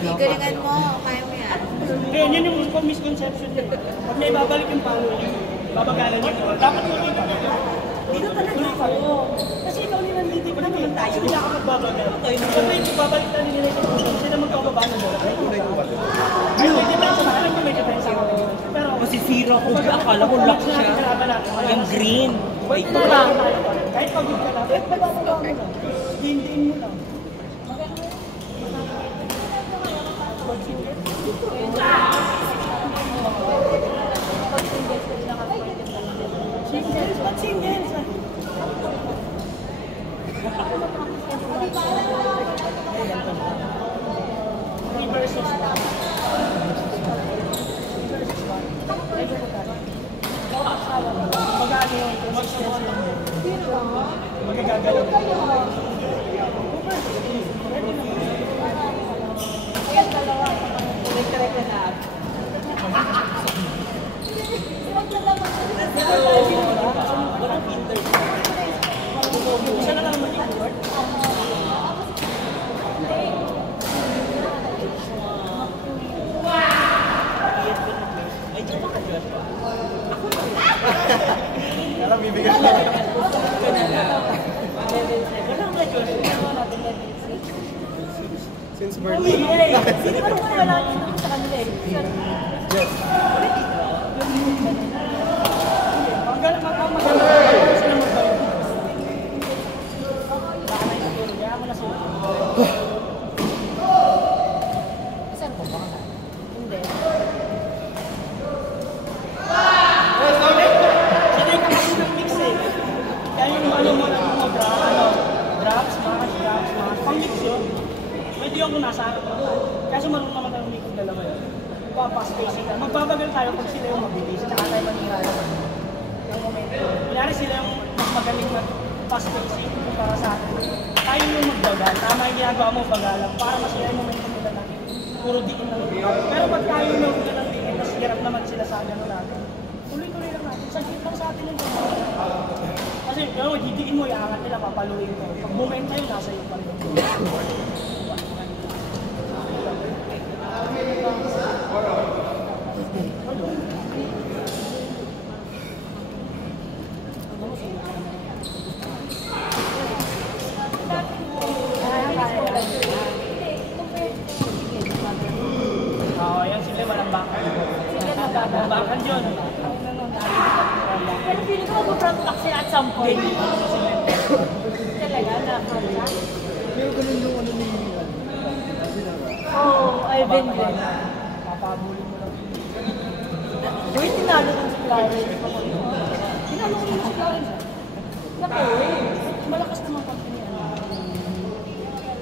Galingan mo, kaya mo yan. Kaya yan yung misconception niya. Pag may babalik yung palo niya, babagalan niya. Dapat mo dito. Dito talaga ako. Kasi ikaw nilang hindi pa naman tayo. Hindi ako magbabagal. Kasi yung babalik na nila yung puso, sila magkakababa na doon. Ay, may depensa na. Alam ko may depensa ako. Pero masisira ko. Akala ko lock siya. Yung green. Wait mo lang. Kahit pagod ka lang. Kahit pagod ka lang. Diin mo lang. Singles. Since birthday. Sino ba naman wala nyo sa kanila eh? Yes. Magbabagal tayo kung sila yung mabilis, tsaka tayo manihara. Yung momento. Kunyari sila yung mas magaling mag-fast pacing para sa atin. Tayo yung magbagal. Tama yung ginagawa mo, bagalang. Para masaya yung momento nila natin. Puro diin lang. Pero pag tayo yung magbagal ng diin, mas hirap naman sila sa gano'n natin. Tuloy-tuloy lang natin. Saglit lang sa atin yung gano'n. Kasi yung didiin mo, iangat nila, papaluin ko. Pag momento yun, nasa iyo pa rin. Ayan sila, walang bakan. Bakan yun. Pero feeling ko mag-product sila at some point. Talaga, na-product. Pero ganun yung ano ni Oo, Ivan din. Papabulin mo lang. Uy, tinalo ng si Clarence. Tinalo ko yung si Clarence. Naku, malakas naman company.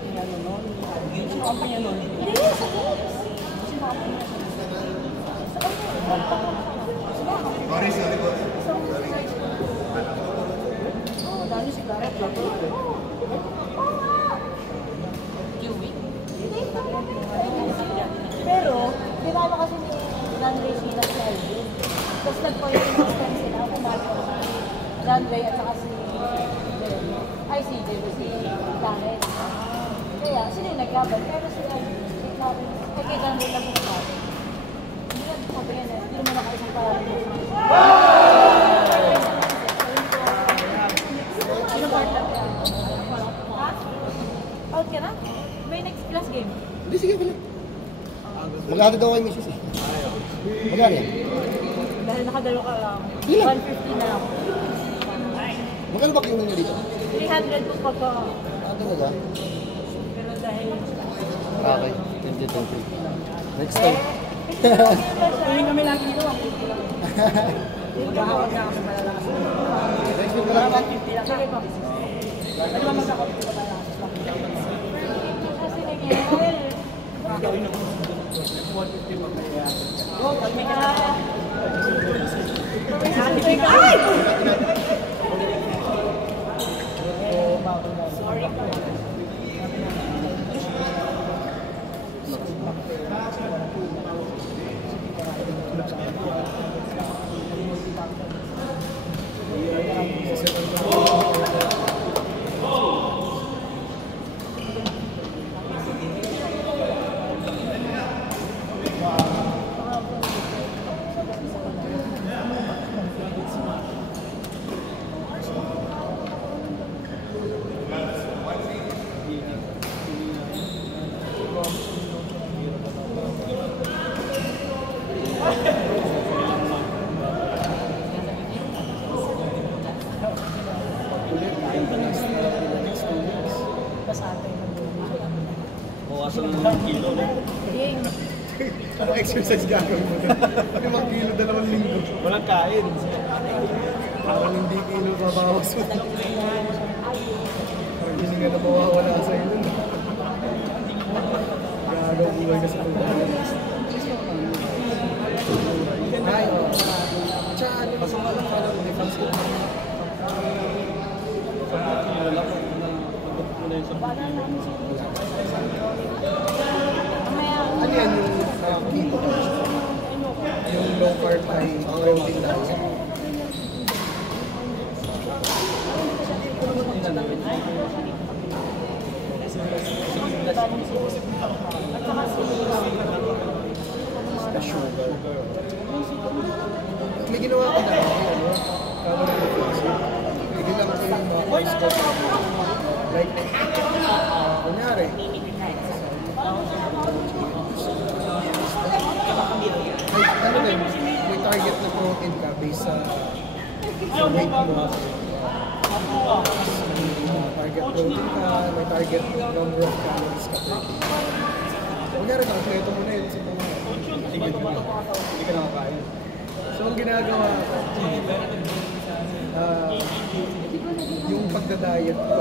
Tinalo nun. Yung company nun. Hindi, sa Clarence. Kasi mama niya. Boris, ano ba? Oo, dami si Clarence. Pero, pinalo kasi ni Landry sila si Alvin. Tapos nag-point in expense sila, pumato si Landry at saka si si Clarence. Kaya, sila yung naglaban. Pero si Alvin, si Clarence, kay Landry lang sa Clarence. Hindi lang sabi yan eh, hindi naman nakaisang parang out ka na? May next class game? Hindi, sige, pala. Mag-aatid daw kay Mrs. eh. Magkano yan? Dahil nakadalo ka lang. Ilan? 150 na lang. Magkano ba kinuha niyo dito? 300 po pagka. Talaga? Pero dahil... Okay, 2020. Next time. Tuwing kami lagi dito, ang puti lang. Maghahawag na kami malalakas. Next time pala. 150 lang. Sige po. Ano ba magkakapit ko tayo? Kasi nangyayari. Gawin ako. 150 pa kaya. Go, pag may Ay! Sorry po. sa atin. Bawasan mo ng kilo. Game. Ano exercise gagawin mo doon? 5 kilo, 2 linggo. Walang kain. Parang hindi kilo babawas mo. Parang hindi nga na mawawala sa iyo. Gagawin buhay ka sa tubahan. Ay, tsaka ano, basta ka lang pala ng defense ko. Kilo lang. Pagod mo na yun sa Ano yan yung keto? Yung low carb high protein diet? The sugar. May ginawa ko dati, ano? Kama ng defensive. Bigilang ko yung mga carbs ko. Like, kunyari, ano din, may target na protein ka based sa weight mo. Target protein ka, may target number of calories ka per kilo. Kunyari, nakakuleto mo na yun sa mga Hindi ka nakakain. So, ang ginagawa ko, yung pagdadiet ko,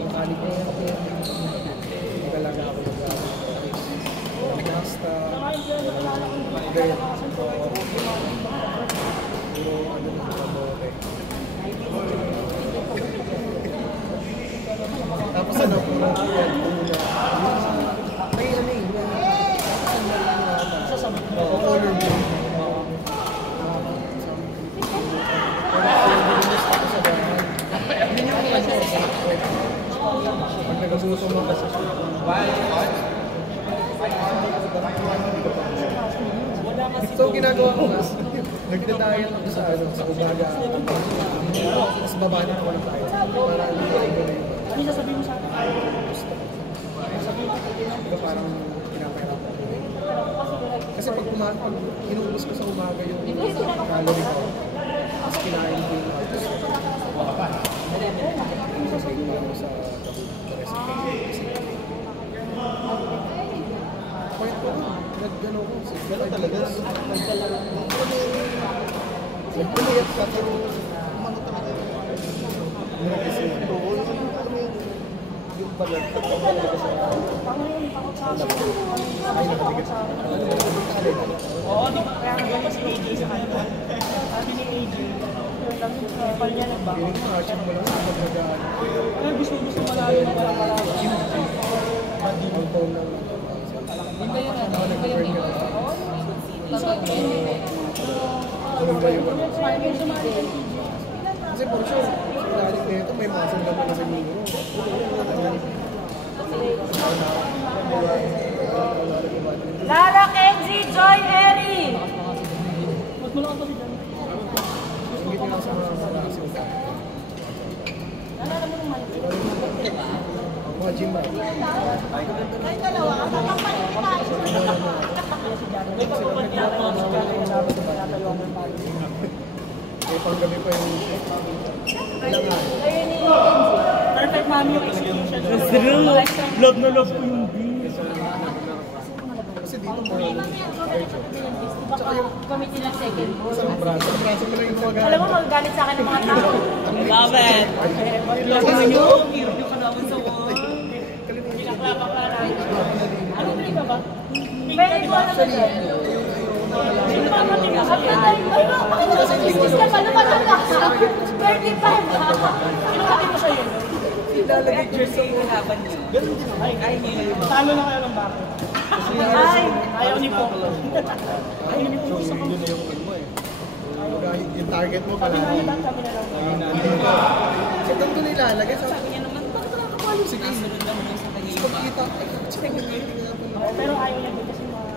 yung kanin ko, hindi talaga ako yung gawin. Walang pasta, walang bread, puro ano na kamote. Tapos ano, puro yan, una. May ano eh, may color blue. Pag nagasuso mo kasi siya. So, ginagawa ko mas, nagdadiet ako sa ano, sa umaga. Tapos baba na ako ng tayo. Para hindi ko na yun. Ano yung sasabihin mo sa akin? Diba parang pinapahirapan ko. Kasi pag inubos ko sa umaga yung calorie ko, tapos kinain ko yung tapos sasabihin ko ako sa recipe. Point ko na, nag-gano ko. Gano'n talaga? Nag-pumayat ka, pero umano talaga yun. Ano kasi yung balat, talaga sa Oo, di ba? Kaya nagano si AJ sa kanya. Sabi ni AJ, kapal niya nagbago. feeling ko, action mo lang sa pagdagaan. Kaya gusto malayo na pala pala. Ang tone lang. Nag-burn ka na. Anong ba yung ano? Kasi for sure, lalit na ito, may muscle naman na siguro. Lara, Kenzie, Joy, Eri! Huwag mo lang ako dyan. Ingit nga sa mga klase ko. Nalala mo naman. Mga gym ba? Ay, dalawa. Ang papalit tayo. May pagpapad niya ako sa kanya. Sabi ko kaya dalawang ng tayo. Eh, panggabi pa yung kailangan. Ayun ni Kenzie. Perfect mami yung execution. Love na love ko yung beef. Kasi dito more on Baka committee ng second bowl. isang braso. Ang braso mo lang yung mga Alam mo, magagalit sa akin ng mga tao. Love it. Love mo yun. Hero nyo ka naman sa wall. Ano ba iba ba? Pwede ko alam na dyan. Sino ba mating ka? Sabi na tayo, ay ba, bakit naman sa business ka pa? Lumatang ka. 35 ha. Sino mating mo sa'yo? Ilalagay jersey yung halaban niyo. Ganun din. Ay, talo na kayo ng bakit. Ay, Ayaw ni Pong. Ayaw ni Pong. yun na yung mo eh. Yung target mo pala. Kami na lang. So, doon ko nilalagay. Sabi niya naman, bakit nakakapalo? Sige, sunod lang mo sa kanya yung Pagkita, Pero ayaw niya din kasi mga...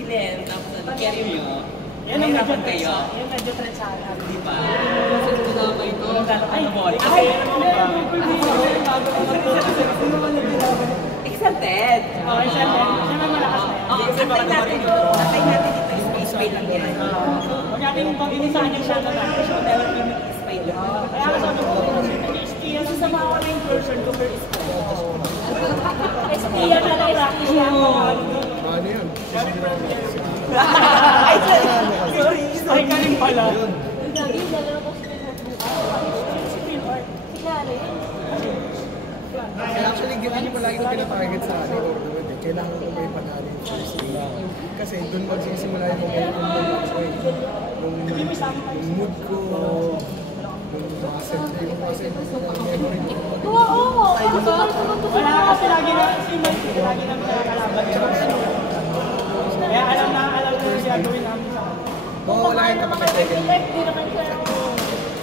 Glenn, tapos ano, carry nyo. Yan ang medyo Mahirapan kayo. Yan medyo trend sa akin. Di ba? Kasi tinama ito. Ay, body. Kasi Excited. Okay, siya naman malakas na yan. Oo, antay natin dito. Spay lang yan. Huwag natin yung pag-inisahan yung siya na lang. Spay lang. Kaya sabi ko, nag-ski yan masama ako na yung person ko pero is SPA na lang practice yan. Ano yun? Ay, sorry. Ay, ka rin pala. Lagi, lalaro ko sa Si Phil Art. Sigari. Kaya actually, ganyan yung palagi ko pinatarget sa tournament eh. Kailangan ko may panalo yung first game. Kasi doon magsisimula yung momentum ng match ko eh. Yung mood ko, yung memory ko. Oo. Wala kasi lagi na si Mike, lagi na nakakalaban niya. Kaya alam na siya gawin namin sa Mawawala yung kapag-second. Hindi naman siya.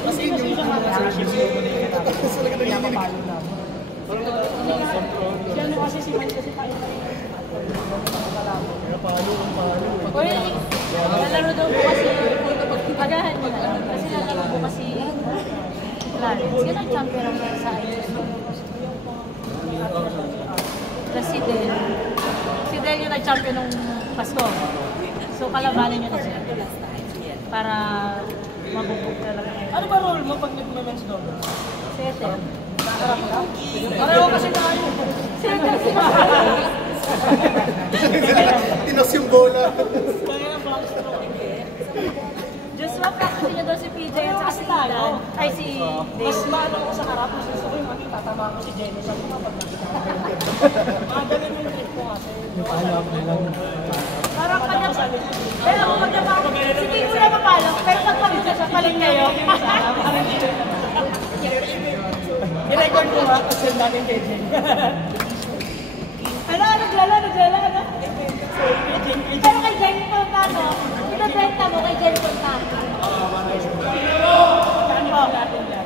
kasi siya mag-araship ko na yung pinapapalo na. Siya ano kasi si Mike kasi tayo na Or lalaro daw po kasi agahan mo na. Kasi lalaro po kasi Clarence. Yun ang champion ng sa IS. Tapos si Del. Si Del yung nag-champion ng Pasko. So kalabanin nyo na siya. Para mabubog talaga. Ano ba role mo pag nag-men's doubles? Sete. Pareho kasi tayo. Sete. Tinos yung bola. Kaya na box to. Joshua, practice nyo daw si PJ at saka si Ilan. Ay, si Mas Dave. maano ko sa harap, mas gusto ko yung mami, tatama ko si Jenny sa mga pag mga ganun yung trip ko kasi. Parang kanya pa. Pero kung magdamang, si Tito na mapalo. Pero pag pamilya siya, paling kayo. I-record ko nga, kasi natin kay Jenny. Ano, naglala. Pero kay Jenny Fontano, pinabenta mo kay Jenny Fontano. Ano natin yan?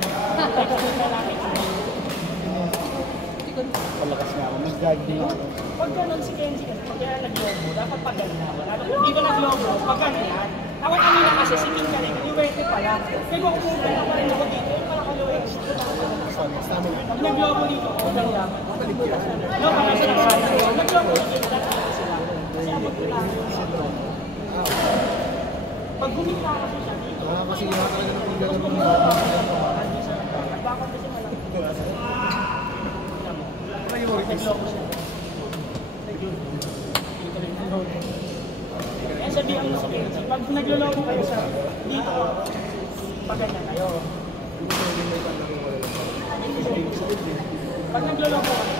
Palakas nga ako, mag-guard din ako. Pag ganun si Kenzie kasi, pag kaya nag-logo, dapat pag ganyan. Hindi ko nag-logo, pag ganyan. Ako kanina kasi si King Kaling, iwete pala. Pero kung pumunta pa rin ako dito, yung pala ko low Pag nag-logo dito, pag ganyan. No, pag sa nag-logo dito, kasi abot ko lang. Pag gumita kasi siya dito, Kasi nga talaga ng pinggan ng mga bakit kasi malaki. priorities. Kaya sabihan mo sa Kenzie, pag nagloloko kayo sa dito, pag ganyan kayo. Pag nagloloko kayo,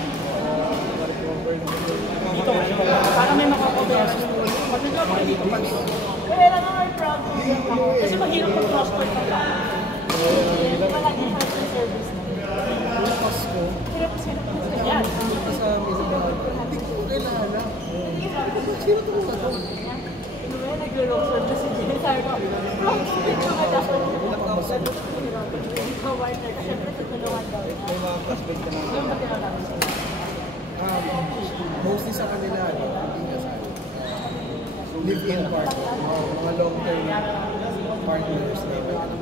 dito kayo. Para may makakover. Pag nagloloko kayo dito, pag kaya lang ang proud ako. Kasi mahirap mag-crossword ka pa. Wala din sa service na. Yung Pasko, Yan. dito sa Mizabal, hindi ko kilala. Sino ito mga ito? Inuwi, naglo-local na si Jenny. Sabi ko, ito nga dapat. Ikaw, Warner. Siyempre, tutulungan daw. May mga classmate ka na. Yung matira namin sila. Mostly sa kanila, hindi nga sa live-in partner, mga long-term partners na feeling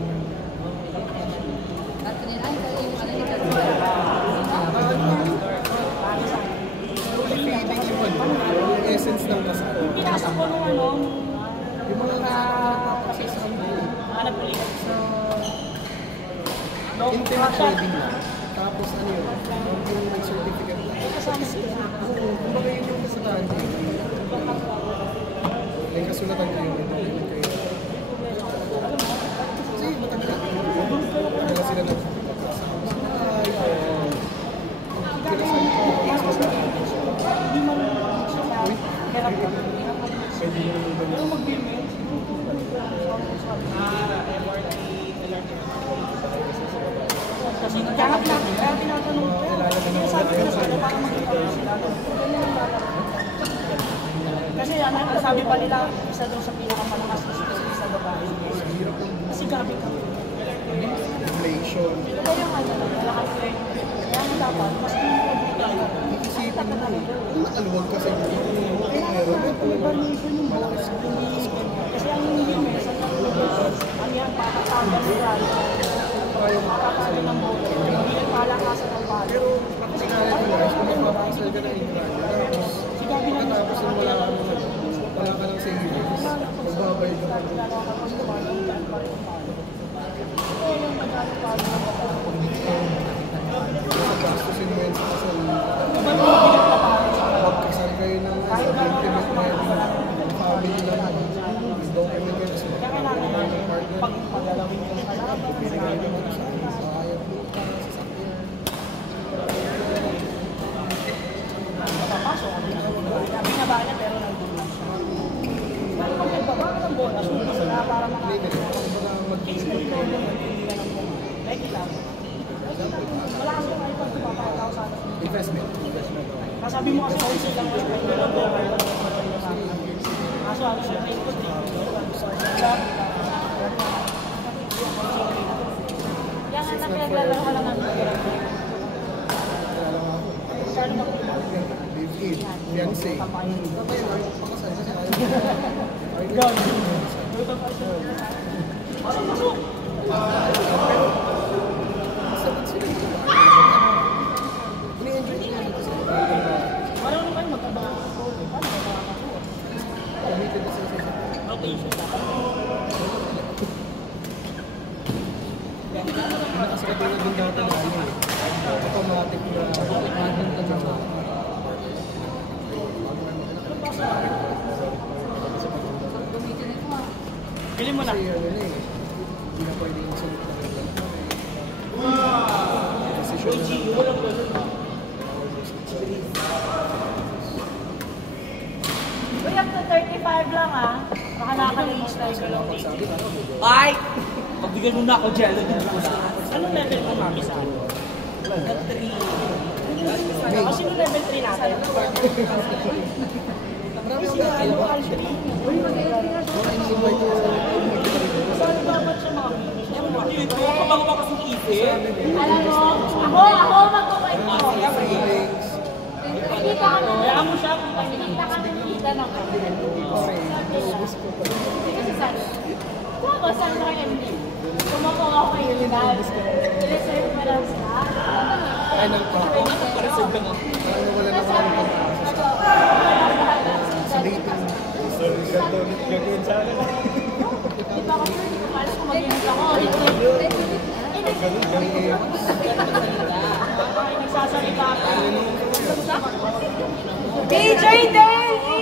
yung essence ng kasal. Pinasok ko nung ano, Yung mga nakakapasay sa kanila. hanap ulit. Intimate wedding lang. Tapos ano yun, yung nag-certificate lang. Kasama sila. Oo, kumbaga yun yung kasalanan ko. May kasulatan ko yun. Kasi matagal sila nagpapasama sa bahay. Pinasal ko. Hindi man siya hirap ka. Pwede nyo naman Pero mag-payment. Kasi kaya tinatanong ko. Sabi ko sa para makita ko sila. Kasi ang sabi pa nila, isa daw sa pinakamalakas na sa babae. Kasi gabi ka. inflation. Ito yung ano, malakas learn. Kaya nga dapat, mas Iisipin mo eh. Kung nakaluwag kasi meron. Malakas. Kasi ang hindi mo sa ang yan, pakatagal nila. Pakatagal ng boto. Hindi rin palakasan ng bahay. Pero kasi kaya ko lang, kung magpapakasal ka ng English, tapos pagkatapos ng wala ka ng savings, magbabayad ka ng gastusin mo yun sa kasal. Iba yung bigat na para sa Magkasal kayo ng intimate wedding, family naman. Document kayo sa kaya kailangan natin pag paglalawin yung kalaban, binigay naman sa akin sa kaya po para sa sakyan. papasok kami na binaba niya pero nandun lang siya. Pero pag nagbaba ka ng bola, sulit sila para Hindi, Facebook mag-Facebook na yung hindi ka ng bola. Nakikita mo. Wala kasi kayo pag papakataw sa atin. investment. Kasabi mo kasi wholesale lang mas pwede lang pero kaso ano siya, Facebook din. Yan nga naglalaro ka lang ng pera. Live-in, fiancé. Patay na, pakasal kasi ayaw. God. Pasok, pasok! Sabat sila. Ini-enjoy nila kasi. Marunong kayo magkabang ako. Paano ba makakakuha? Committed na sila sa isa. Okay, so Mas katulad din dati na ano eh. Automatic na admin ka na. pili mo na. Kasi ano na eh. Hindi na pwede yung sunod na rin. Decision na. Uy, up to 35 lang ah. Baka nakakalimutan tayo. Ay! Pagbigyan mo na ako dyan. Anong level mo, mami, sa ano? Level 3. O, sino level 3 natin? Marami Sino ano, Alfred? Saan dapat siya mga Dito, kapag ako kasing isip. Alam mo, ako magkukwento ko. feelings. Nakikita kami, Kaya mo siya kung nakikita kami kita ng kasi sabi, tapos sabi ko kay MD, kumakuha ako kay Yunal. Reserve pa lang siya. Ay, nagpapa. Pareserve lang ako. Parang nawala na ako ng sa dating. gagawin sa akin. Di ba kasi hindi ko alam kung mag-init ako. Nagsasalita ako. DJ Davey!